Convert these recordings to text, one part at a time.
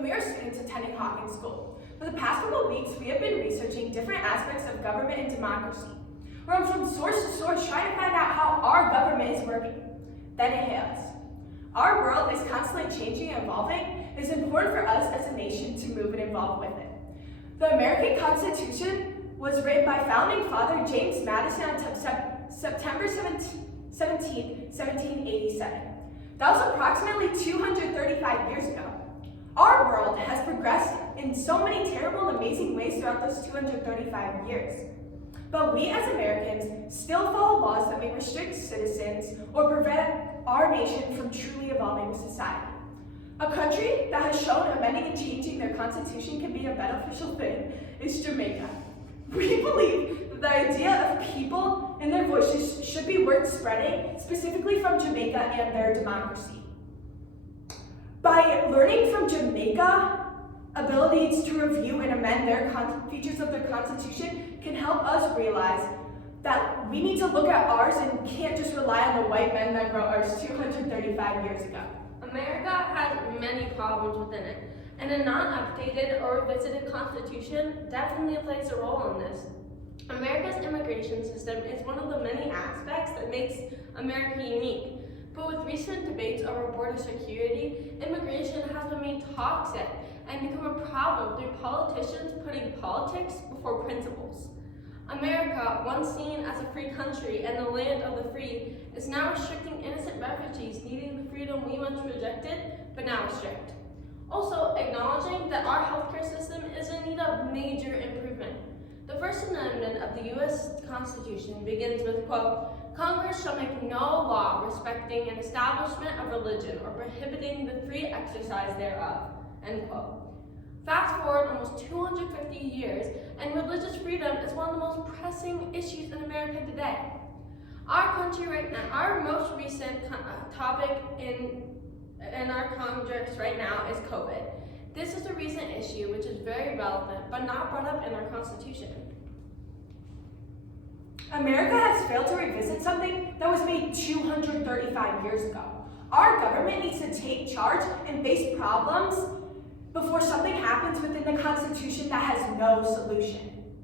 and we are students attending Hawkins School. For the past couple of weeks, we have been researching different aspects of government and democracy. We're from source to source trying to find out how our government is working. Then it hit us. Our world is constantly changing and evolving. It is important for us as a nation to move and evolve with it. The American Constitution was written by founding father James Madison on September 17, 1787. That was approximately 235 years ago. Our world has progressed in so many terrible and amazing ways throughout those 235 years. But we as Americans still follow laws that may restrict citizens or prevent our nation from truly evolving with society. A country that has shown amending and changing their constitution can be a beneficial thing is Jamaica. We believe that the idea of people and their voices should be worth spreading, specifically from Jamaica and their democracy. By learning from Jamaica, abilities to review and amend their features of their constitution can help us realize that we need to look at ours and can't just rely on the white men that wrote ours 235 years ago. America has many problems within it, and a non-updated or revisited constitution definitely plays a role in this. America's immigration system is one of the many aspects that makes America unique. But with recent debates over border security, immigration has been made toxic and become a problem through politicians putting politics before principles. America, once seen as a free country and the land of the free, is now restricting innocent refugees needing the freedom we once rejected, but now restrict. Also, acknowledging that our healthcare system is in need of major improvement. The First Amendment of the U.S. Constitution begins with, quote, "Congress shall make no law respecting an establishment of religion or prohibiting the free exercise thereof," end quote. Fast forward almost 250 years, and religious freedom is one of the most pressing issues in America today. Our country right now, our most recent topic in our Congress right now is COVID. This is a recent issue which is very relevant, but not brought up in our Constitution. America has failed to revisit something that was made 235 years ago. Our government needs to take charge and face problems before something happens within the Constitution that has no solution.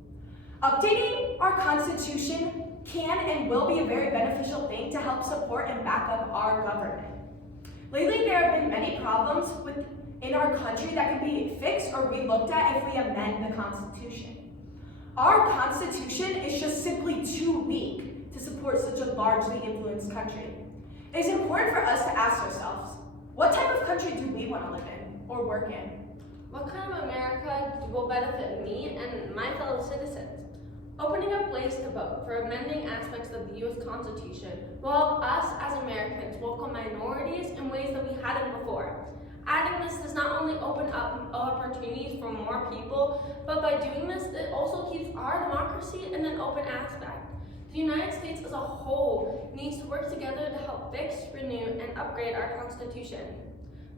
Updating our Constitution can and will be a very beneficial thing to help support and back up our government. Lately, there have been many problems in our country that can be fixed or relooked at if we amend the Constitution. Our Constitution is just simply too weak to support such a largely influenced country. It is important for us to ask ourselves, what type of country do we want to live in or work in? What kind of America will benefit me and my fellow citizens? Opening up ways to vote for amending aspects of the U.S. Constitution will help us as Americans welcome minorities in ways that we hadn't before. Adding this does not only open up opportunities for more people, but by doing this, it also keeps our democracy in an open aspect. The United States as a whole needs to work together to help fix, renew, and upgrade our Constitution.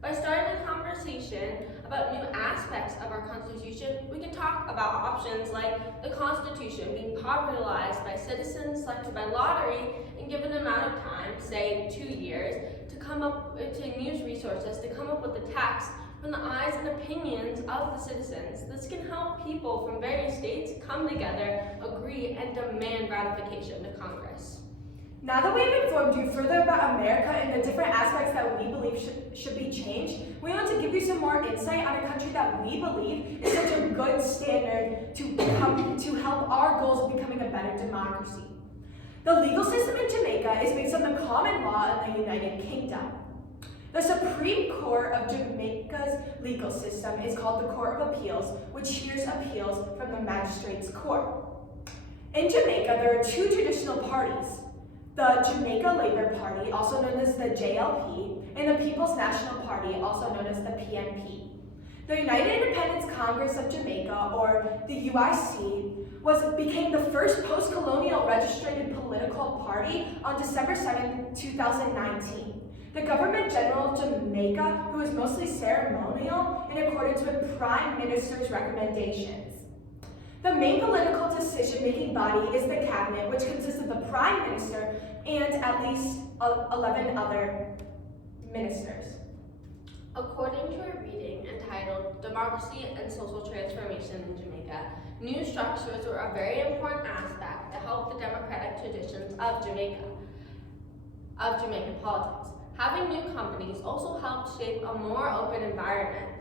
By starting a conversation about new aspects of our Constitution, we can talk about options like the Constitution being popularized by citizens selected by lottery and given an amount of time, say 2 years, to use resources to come up with a text from the eyes and opinions of the citizens. This can help people from various states come together, agree, and demand ratification to Congress. Now that we've informed you further about America and the different aspects that we believe should be changed, we want to give you some more insight on a country that we believe is such a good standard to help our goals of becoming a better democracy. The legal system in Jamaica is based on the common law in the United Kingdom. The Supreme Court of Jamaica's legal system is called the Court of Appeals, which hears appeals from the Magistrates' Court. In Jamaica, there are two traditional parties: the Jamaica Labour Party, also known as the JLP, and the People's National Party, also known as the PNP. The United Independence Congress of Jamaica, or the UIC, became the first post-colonial registered political party on December 7, 2019. The Government General of Jamaica, who is mostly ceremonial in accordance with Prime Minister's recommendations. The main political decision-making body is the Cabinet, which consists of the Prime Minister and at least 11 other ministers. According to a reading entitled Democracy and Social Transformation in Jamaica, new structures were a very important aspect to help the democratic traditions of Jamaican politics. Having new companies also helped shape a more open environment,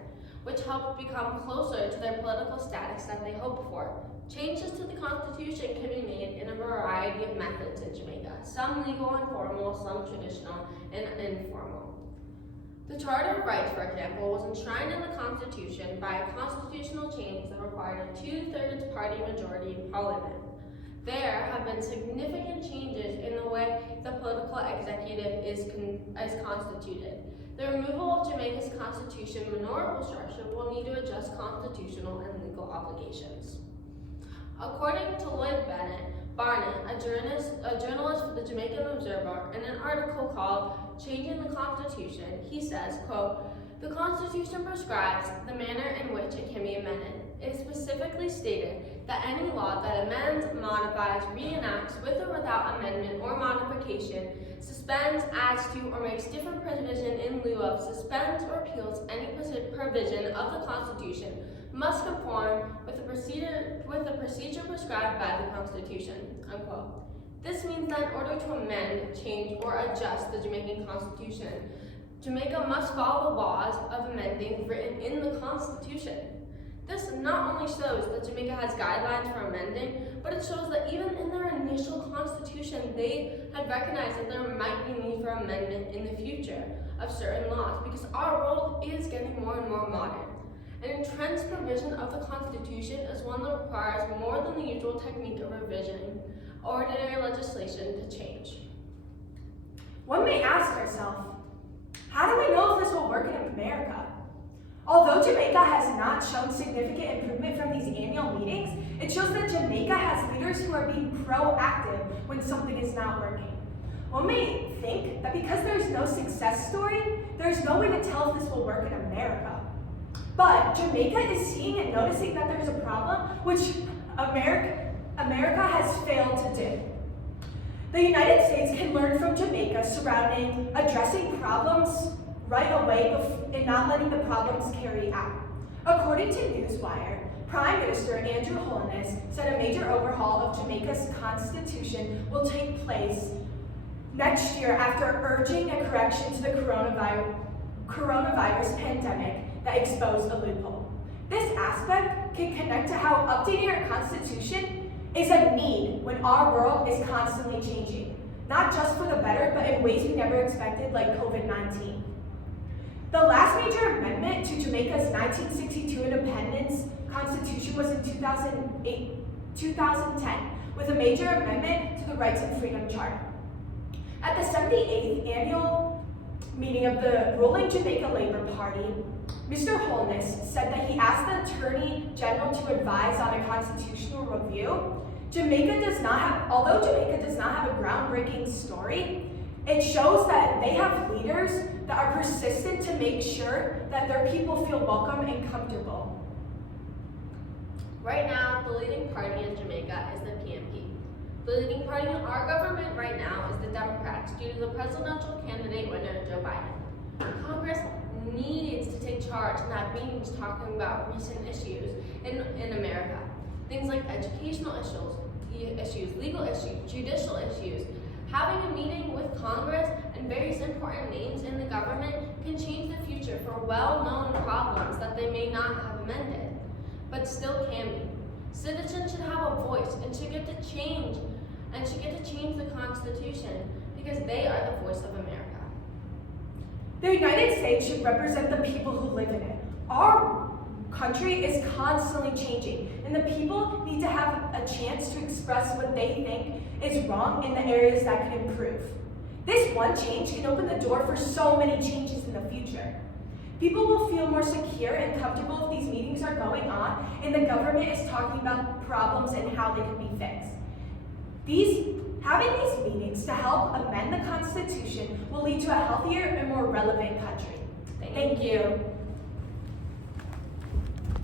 which helped become closer to their political status that they hoped for. Changes to the Constitution can be made in a variety of methods in Jamaica, some legal and formal, some traditional and informal. The Charter of Rights, for example, was enshrined in the Constitution by a constitutional change that required a 2/3 party majority in Parliament. There have been significant changes in the way the political executive is constituted. The removal of Jamaica's constitution monarchical structure will need to adjust constitutional and legal obligations. According to Lloyd Barnett, a journalist for the Jamaican Observer, in an article called Changing the Constitution, he says, quote, "The Constitution prescribes the manner in which it can be amended. It is specifically stated that any law that amends, modifies, reenacts with or without amendment or modification, suspends, adds to, or makes different provision in lieu of, suspends or repeals any provision of the Constitution must conform with the procedure prescribed by the Constitution," unquote. This means that in order to amend, change, or adjust the Jamaican Constitution, Jamaica must follow the laws of amending written in the Constitution. This not only shows that Jamaica has guidelines for amending, but it shows that even in their initial constitution, they had recognized that there might be need for amendment in the future of certain laws, because our world is getting more and more modern. An entrenched provision of the Constitution is one that requires more than the usual technique of revision, ordinary legislation to change. One may ask ourselves, how do we know if this will work in America? Although Jamaica has not shown significant improvement from these annual meetings, it shows that Jamaica has leaders who are being proactive when something is not working. One may think that because there's no success story, there's no way to tell if this will work in America. But Jamaica is seeing and noticing that there's a problem which America has failed to do. The United States can learn from Jamaica surrounding addressing problems right away and not letting the problems carry out. According to Newswire, Prime Minister Andrew Holness said a major overhaul of Jamaica's constitution will take place next year after urging a correction to the coronavirus pandemic that exposed a loophole. This aspect can connect to how updating our constitution is a need when our world is constantly changing, not just for the better, but in ways we never expected, like COVID-19. The last major amendment to Jamaica's 1962 independence constitution was in 2010, with a major amendment to the Rights and Freedom Charter. At the 78th annual meeting of the ruling Jamaica Labour Party, Mr. Holness said that he asked the Attorney General to advise on a constitutional review. Although Jamaica does not have a groundbreaking story, it shows that they have leaders that are persistent to make sure that their people feel welcome and comfortable. Right now, the leading party in Jamaica is the PNP. The leading party in our government right now is the Democrats, due to the presidential candidate winner, Joe Biden. Congress needs to take charge and have meetings talking about recent issues in America. Things like educational issues, legal issues, judicial issues. Having a meeting with Congress and various important names in the government can change the future for well-known problems that they may not have amended, but still can be. Citizens should have a voice and should get to change the Constitution because they are the voice of America. The United States should represent the people who live in it. Our country is constantly changing, and the people need to have a chance to express what they think is wrong in the areas that can improve. This one change can open the door for so many changes in the future. People will feel more secure and comfortable if these meetings are going on and the government is talking about problems and how they can be fixed. Having these meetings to help amend the Constitution will lead to a healthier and more relevant country. Thank you.